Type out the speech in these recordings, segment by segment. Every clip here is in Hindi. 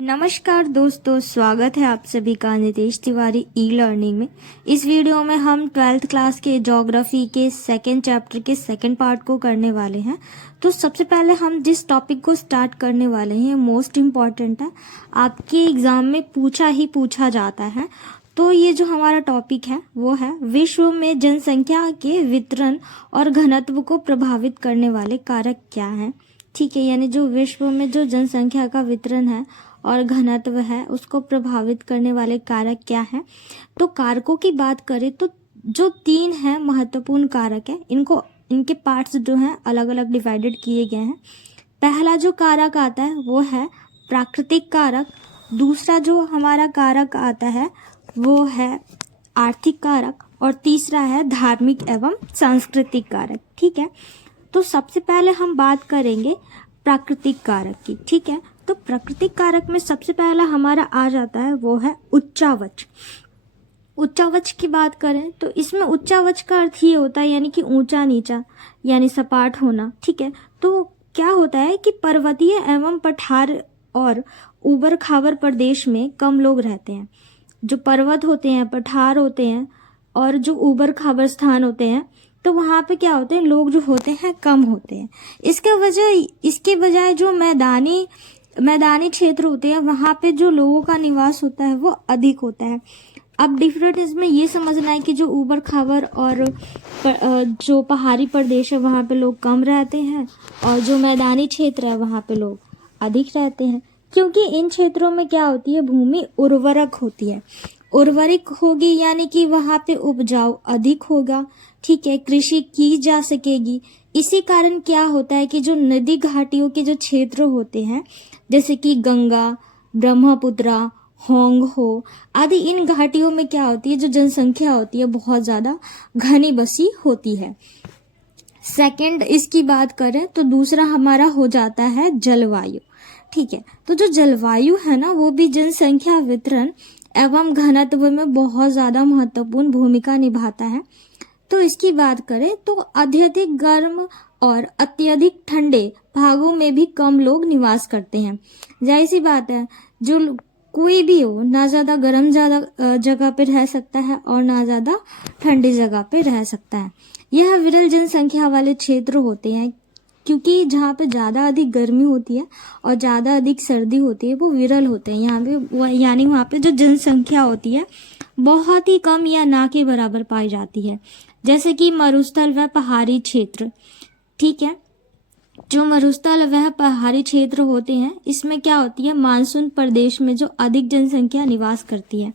नमस्कार दोस्तों, स्वागत है आप सभी का नितेश तिवारी ई लर्निंग में। इस वीडियो में हम 12th क्लास के ज्योग्राफी के सेकंड चैप्टर के सेकंड पार्ट को करने वाले हैं। तो सबसे पहले हम जिस टॉपिक को स्टार्ट करने वाले हैं मोस्ट इम्पॉर्टेंट है, आपके एग्जाम में पूछा जाता है। तो ये जो हमारा टॉपिक है वो है विश्व में जनसंख्या के वितरण और घनत्व को प्रभावित करने वाले कारक क्या हैं। ठीक है, यानी जो विश्व में जो जनसंख्या का वितरण है और घनत्व है उसको प्रभावित करने वाले कारक क्या हैं। तो कारकों की बात करें तो जो 3 हैं महत्वपूर्ण कारक है, इनके पार्ट्स जो हैं अलग अलग डिवाइडेड किए गए हैं। पहला जो कारक आता है वो है प्राकृतिक कारक, दूसरा जो हमारा कारक आता है वो है आर्थिक कारक और तीसरा है धार्मिक एवं सांस्कृतिक कारक। ठीक है, तो सबसे पहले हम बात करेंगे प्राकृतिक कारक की। ठीक है, तो प्राकृतिक कारक में सबसे पहला हमारा आ जाता है वो है उच्चावच। उच्चावच की बात करें तो इसमें उच्चावच का अर्थ ये होता है यानी कि ऊंचा नीचा यानी सपाट होना। ठीक है, तो क्या होता है कि पर्वतीय एवं पठार और ऊबड़ खाबड़ प्रदेश में कम लोग रहते हैं। जो पर्वत होते हैं, पठार होते हैं और जो ऊबड़ खाबड़ स्थान होते हैं तो वहाँ पे क्या होते हैं, लोग जो होते हैं कम होते हैं। इसके बजाय जो मैदानी क्षेत्र होते हैं वहाँ पे जो लोगों का निवास होता है वो अधिक होता है। अब डिफरेंट इसमें ये समझना है कि जो ऊबड़ खाबड़ और जो पहाड़ी प्रदेश है वहाँ पे लोग कम रहते हैं और जो मैदानी क्षेत्र है वहाँ पे लोग अधिक रहते हैं, क्योंकि इन क्षेत्रों में क्या होती है, भूमि उर्वरक होती है। उर्वरक होगी यानी कि वहाँ पे उपजाऊ अधिक होगा। ठीक है, कृषि की जा सकेगी। इसी कारण क्या होता है कि जो नदी घाटियों के जो क्षेत्र होते हैं जैसे कि गंगा, ब्रह्मपुत्रा, होंग हो आदि, इन घाटियों में क्या होती है, जो जनसंख्या होती है बहुत ज्यादा घनी बसी होती है। सेकंड इसकी बात करें तो दूसरा हमारा हो जाता है जलवायु। ठीक है, तो जो जलवायु है ना वो भी जनसंख्या वितरण एवं घनत्व में बहुत ज्यादा महत्वपूर्ण भूमिका निभाता है। तो इसकी बात करें तो अत्यधिक गर्म और अत्यधिक ठंडे भागों में भी कम लोग निवास करते हैं। जाहिर सी बात है, जो कोई भी हो ना ज्यादा गर्म जगह पे रह सकता है और ना ज्यादा ठंडी जगह पे रह सकता है। यह विरल जनसंख्या वाले क्षेत्र होते हैं, क्योंकि जहाँ पे ज्यादा अधिक गर्मी होती है और ज्यादा अधिक सर्दी होती है वो विरल होते हैं। यहाँ पे यानी वहाँ पे जो जनसंख्या होती है बहुत ही कम या ना के बराबर पाई जाती है, जैसे कि मरुस्थल व पहाड़ी क्षेत्र। ठीक है, जो मरुस्थल वह पहाड़ी क्षेत्र होते हैं इसमें क्या होती है, मानसून प्रदेश में जो अधिक जनसंख्या निवास करती है।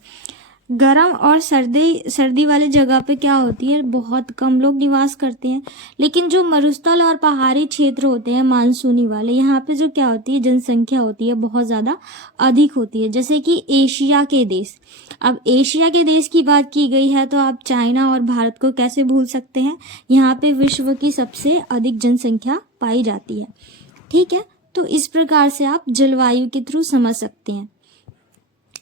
गर्म और सर्दी वाली जगह पे क्या होती है, बहुत कम लोग निवास करते हैं। लेकिन जो मरुस्थल और पहाड़ी क्षेत्र होते हैं मानसूनी वाले, यहाँ पे जो क्या होती है, जनसंख्या होती है बहुत ज्यादा अधिक होती है। जैसे कि एशिया के देश, अब एशिया के देश की बात की गई है तो आप चाइना और भारत को कैसे भूल सकते हैं। यहाँ पे विश्व की सबसे अधिक जनसंख्या पाई जाती है। ठीक है, तो इस प्रकार से आप जलवायु के थ्रू समझ सकते हैं।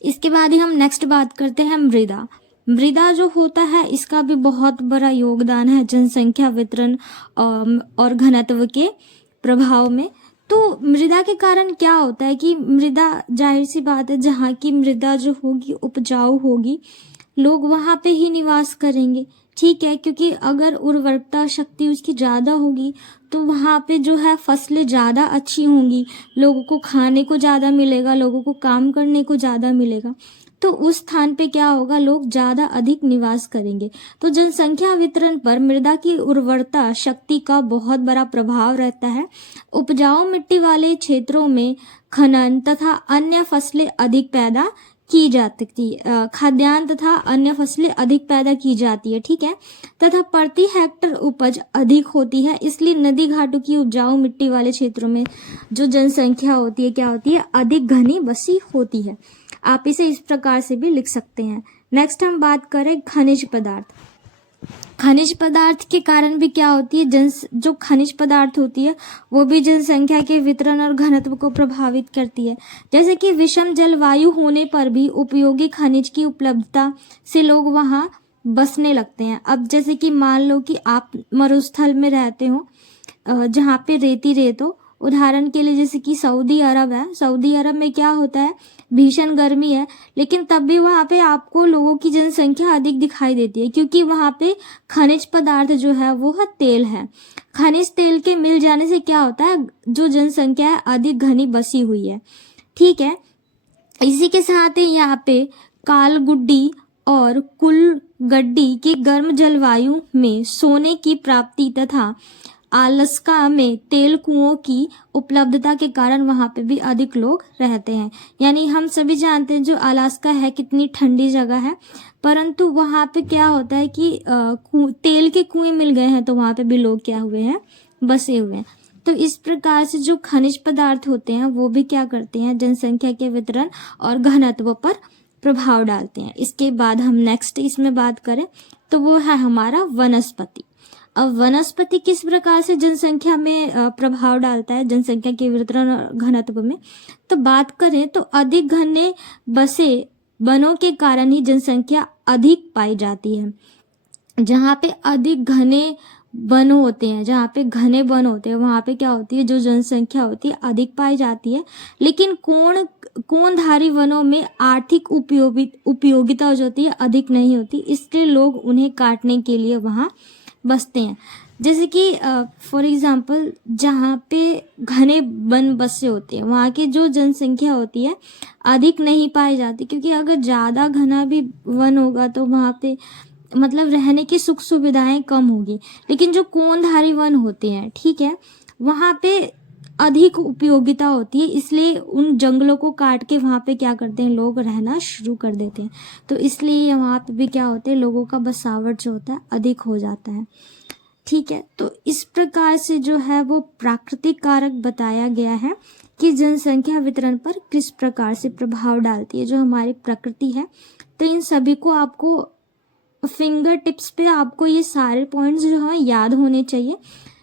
इसके बाद ही हम नेक्स्ट बात करते हैं मृदा। मृदा जो होता है इसका भी बहुत बड़ा योगदान है जनसंख्या वितरण और घनत्व के प्रभाव में। तो मृदा के कारण क्या होता है कि मृदा, जाहिर सी बात है, जहाँ की मृदा जो होगी उपजाऊ होगी लोग वहाँ पे ही निवास करेंगे। ठीक है, क्योंकि अगर उर्वरकता शक्ति उसकी ज्यादा होगी तो वहाँ पे जो है फसलें ज्यादा अच्छी होंगी, लोगों को खाने को ज्यादा मिलेगा, लोगों को काम करने को ज्यादा मिलेगा, तो उस स्थान पे क्या होगा, लोग ज्यादा अधिक निवास करेंगे। तो जनसंख्या वितरण पर मृदा की उर्वरता शक्ति का बहुत बड़ा प्रभाव रहता है। उपजाऊ मिट्टी वाले क्षेत्रों में खनन तथा अन्य फसलें अधिक पैदा की जाती है, खाद्यान्न तथा अन्य फसलें अधिक पैदा की जाती है। ठीक है, तथा प्रति हेक्टर उपज अधिक होती है। इसलिए नदी घाटों की उपजाऊ मिट्टी वाले क्षेत्रों में जो जनसंख्या होती है क्या होती है, अधिक घनी बसी होती है। आप इसे इस प्रकार से भी लिख सकते हैं। नेक्स्ट हम बात करें खनिज पदार्थ। खनिज पदार्थ के कारण भी क्या होती है, जो खनिज पदार्थ होती है वो भी जनसंख्या के वितरण और घनत्व को प्रभावित करती है। जैसे कि विषम जलवायु होने पर भी उपयोगी खनिज की उपलब्धता से लोग वहां बसने लगते हैं। अब जैसे कि मान लो कि आप मरुस्थल में रहते हो जहाँ पे रेत हो, उदाहरण के लिए जैसे कि सऊदी अरब है, सऊदी अरब में क्या होता है, भीषण गर्मी है, लेकिन तब भी वहाँ पे आपको लोगों की जनसंख्या अधिक दिखाई देती है, क्योंकि वहाँ पे खनिज पदार्थ जो है वो है तेल है। खनिज तेल के मिल जाने से क्या होता है, जो जनसंख्या है अधिक घनी बसी हुई है। ठीक है, इसी के साथ ही यहाँ पे कालगुड्डी और कुलगड्डी की गर्म जलवायु में सोने की प्राप्ति तथा अलास्का में तेल कुओं की उपलब्धता के कारण वहाँ पे भी अधिक लोग रहते हैं। यानी हम सभी जानते हैं जो अलास्का है कितनी ठंडी जगह है, परंतु वहाँ पे क्या होता है कि तेल के कुएं मिल गए हैं, तो वहाँ पे भी लोग क्या हुए हैं, बसे हुए हैं। तो इस प्रकार से जो खनिज पदार्थ होते हैं वो भी क्या करते हैं, जनसंख्या के वितरण और घनत्व पर प्रभाव डालते हैं। इसके बाद हम नेक्स्ट इसमें बात करें तो वो है हमारा वनस्पति। अब वनस्पति किस प्रकार से जनसंख्या में प्रभाव डालता है, जनसंख्या के वितरण और घनत्व में, तो बात करें तो अधिक घने बसे वनों के कारण ही जनसंख्या अधिक पाई जाती है। जहाँ पे अधिक घने वन होते हैं, जहाँ पे घने वन होते हैं, वहाँ पे क्या होती है, जो जनसंख्या होती है अधिक पाई जाती है। लेकिन कोणधारी वनों में आर्थिक उपयोगिता जो होती है अधिक नहीं होती, इसलिए लोग उन्हें काटने के लिए वहाँ बसते हैं। जैसे कि फॉर एग्जांपल जहाँ पे घने वन बसे होते हैं वहाँ की जो जनसंख्या होती है अधिक नहीं पाई जाती, क्योंकि अगर ज़्यादा घना भी वन होगा तो वहाँ पे मतलब रहने की सुख सुविधाएं कम होगी। लेकिन जो कोणधारी वन होते हैं, ठीक है, वहाँ पे अधिक उपयोगिता होती है, इसलिए उन जंगलों को काट के वहाँ पे क्या करते हैं, लोग रहना शुरू कर देते हैं। तो इसलिए वहाँ पे भी क्या होते हैं, लोगों का बसावट जो होता है अधिक हो जाता है। ठीक है, तो इस प्रकार से जो है वो प्राकृतिक कारक बताया गया है कि जनसंख्या वितरण पर किस प्रकार से प्रभाव डालती है जो हमारी प्रकृति है। तो इन सभी को आपको फिंगर टिप्स पे आपको ये सारे पॉइंट्स जो हैं याद होने चाहिए।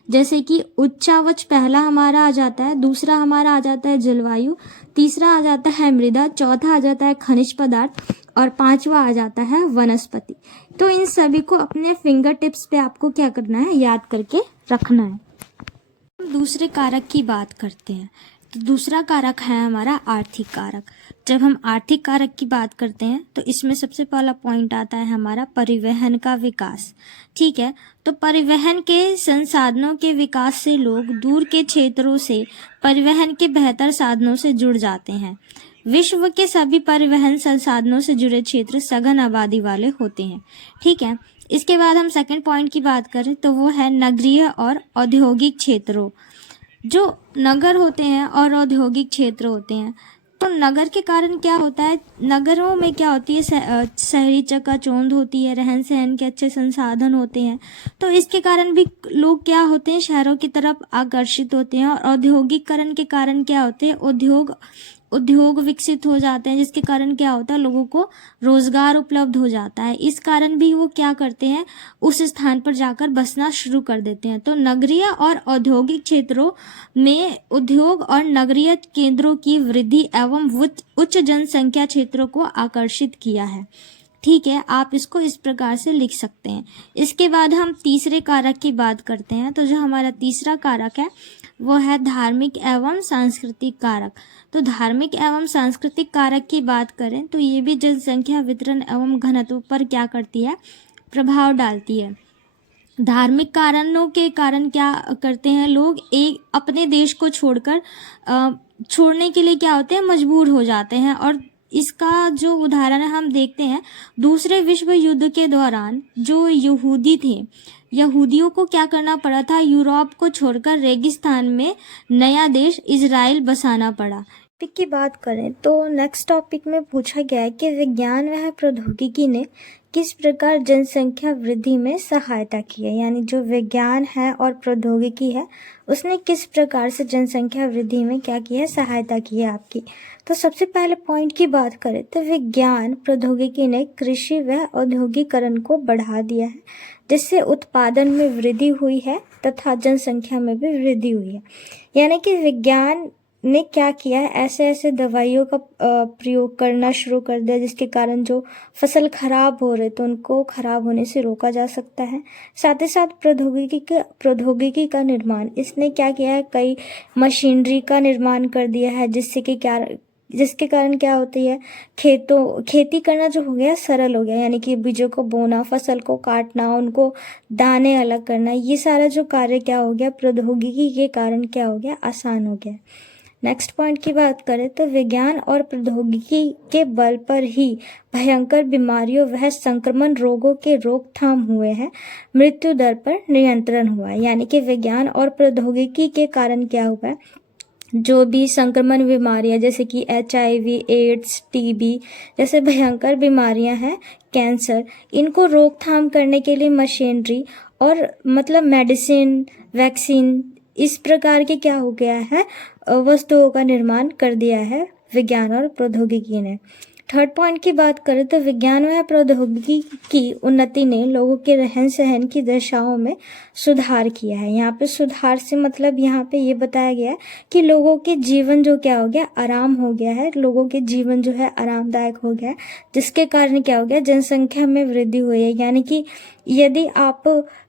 जैसे कि उच्चावच पहला हमारा आ जाता है, दूसरा हमारा आ जाता है जलवायु, तीसरा आ जाता है मृदा, चौथा आ जाता है खनिज पदार्थ और पांचवा आ जाता है वनस्पति। तो इन सभी को अपने फिंगर टिप्स पे आपको क्या करना है, याद करके रखना है। हम दूसरे कारक की बात करते हैं, तो दूसरा कारक है हमारा आर्थिक कारक। जब हम आर्थिक कारक की बात करते हैं तो इसमें सबसे पहला पॉइंट आता है हमारा परिवहन का विकास। ठीक है, तो परिवहन के संसाधनों के विकास से लोग दूर के क्षेत्रों से परिवहन के बेहतर साधनों से जुड़ जाते हैं। विश्व के सभी परिवहन संसाधनों से जुड़े क्षेत्र सघन आबादी वाले होते हैं। ठीक है, इसके बाद हम सेकंड पॉइंट की बात करें तो वो है नगरीय और औद्योगिक क्षेत्रों। जो नगर होते हैं और औद्योगिक क्षेत्र होते हैं, तो नगर के कारण क्या होता है, नगरों में क्या होती है, शहरी चकाचौंध होती है, रहन सहन के अच्छे संसाधन होते हैं, तो इसके कारण भी लोग क्या होते हैं, शहरों की तरफ आकर्षित होते हैं। और औद्योगिकरण के कारण क्या होते हैं, उद्योग विकसित हो जाते हैं, जिसके कारण क्या होता है, लोगों को रोजगार उपलब्ध हो जाता है। इस कारण भी वो क्या करते हैं, उस स्थान पर जाकर बसना शुरू कर देते हैं। तो नगरीय और औद्योगिक क्षेत्रों में उद्योग और नगरीय केंद्रों की वृद्धि एवं उच्च जनसंख्या क्षेत्रों को आकर्षित किया है। ठीक है, आप इसको इस प्रकार से लिख सकते हैं। इसके बाद हम तीसरे कारक की बात करते हैं, तो जो हमारा तीसरा कारक है वो है धार्मिक एवं सांस्कृतिक कारक। तो धार्मिक एवं सांस्कृतिक कारक की बात करें तो ये भी जनसंख्या वितरण एवं घनत्व पर क्या करती है, प्रभाव डालती है। धार्मिक कारणों के कारण क्या करते हैं, लोग एक अपने देश को छोड़ने के लिए क्या होते हैं, मजबूर हो जाते हैं। और इसका जो उदाहरण है हम देखते हैं, दूसरे विश्व युद्ध के दौरान जो यहूदी थे, यहूदियों को क्या करना पड़ा था, यूरोप को छोड़कर रेगिस्तान में नया देश इजराइल बसाना पड़ा। टॉपिक की बात करें तो नेक्स्ट टॉपिक में पूछा गया है कि विज्ञान व प्रौद्योगिकी ने किस प्रकार जनसंख्या वृद्धि में सहायता की है। यानी जो विज्ञान है और प्रौद्योगिकी है उसने किस प्रकार से जनसंख्या वृद्धि में क्या किया है, सहायता की है आपकी। तो सबसे पहले पॉइंट की बात करें तो विज्ञान प्रौद्योगिकी ने कृषि व औद्योगिकरण को बढ़ा दिया है, जिससे उत्पादन में वृद्धि हुई है तथा जनसंख्या में भी वृद्धि हुई है। यानी कि विज्ञान ने क्या किया है, ऐसे ऐसे दवाइयों का प्रयोग करना शुरू कर दिया जिसके कारण जो फसल खराब हो रहे तो उनको खराब होने से रोका जा सकता है। साथ ही साथ प्रौद्योगिकी का निर्माण, इसने क्या किया है, कई मशीनरी का निर्माण कर दिया है जिसके कारण क्या होती है, खेती करना जो हो गया सरल हो गया, यानी कि बीजों को बोना, फसल को काटना, उनको दाने अलग करना, ये सारा जो कार्य क्या हो गया, प्रौद्योगिकी के कारण क्या हो गया, आसान हो गया। नेक्स्ट पॉइंट की बात करें तो विज्ञान और प्रौद्योगिकी के बल पर ही भयंकर बीमारियों वह संक्रमण रोगों के रोकथाम हुए हैं, मृत्यु दर पर नियंत्रण हुआ है। यानी कि विज्ञान और प्रौद्योगिकी के कारण क्या हुआ है, जो भी संक्रमण बीमारियां जैसे कि HIV, एड्स, TB जैसे भयंकर बीमारियां हैं, कैंसर, इनको रोकथाम करने के लिए मशीनरी और मतलब मेडिसिन, वैक्सीन, इस प्रकार के क्या हो गया है, वस्तुओं का निर्माण कर दिया है विज्ञान और प्रौद्योगिकी ने। थर्ड पॉइंट की बात करें तो विज्ञान व प्रौद्योगिकी की उन्नति ने लोगों के रहन सहन की दशाओं में सुधार किया है। यहाँ पे सुधार से मतलब यहाँ पे ये बताया गया है कि लोगों के जीवन जो क्या हो गया, आराम हो गया है, लोगों के जीवन जो है आरामदायक हो गया है, जिसके कारण क्या हो गया, जनसंख्या में वृद्धि हुई है। यानी कि यदि आप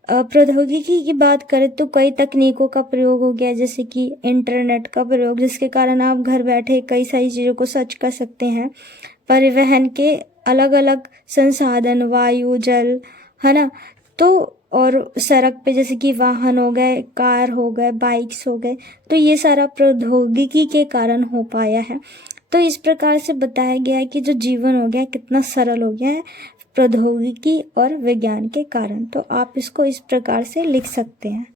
प्रौद्योगिकी की बात करें तो कई तकनीकों का प्रयोग हो गया, जैसे कि इंटरनेट का प्रयोग, जिसके कारण आप घर बैठे कई सारी चीज़ों को सर्च कर सकते हैं। परिवहन के अलग अलग संसाधन, वायु, जल, है ना, तो और सड़क पे जैसे कि वाहन हो गए, कार हो गए, बाइक्स हो गए, तो ये सारा प्रौद्योगिकी के कारण हो पाया है। तो इस प्रकार से बताया गया है कि जो जीवन हो गया कितना सरल हो गया है प्रौद्योगिकी और विज्ञान के कारण। तो आप इसको इस प्रकार से लिख सकते हैं।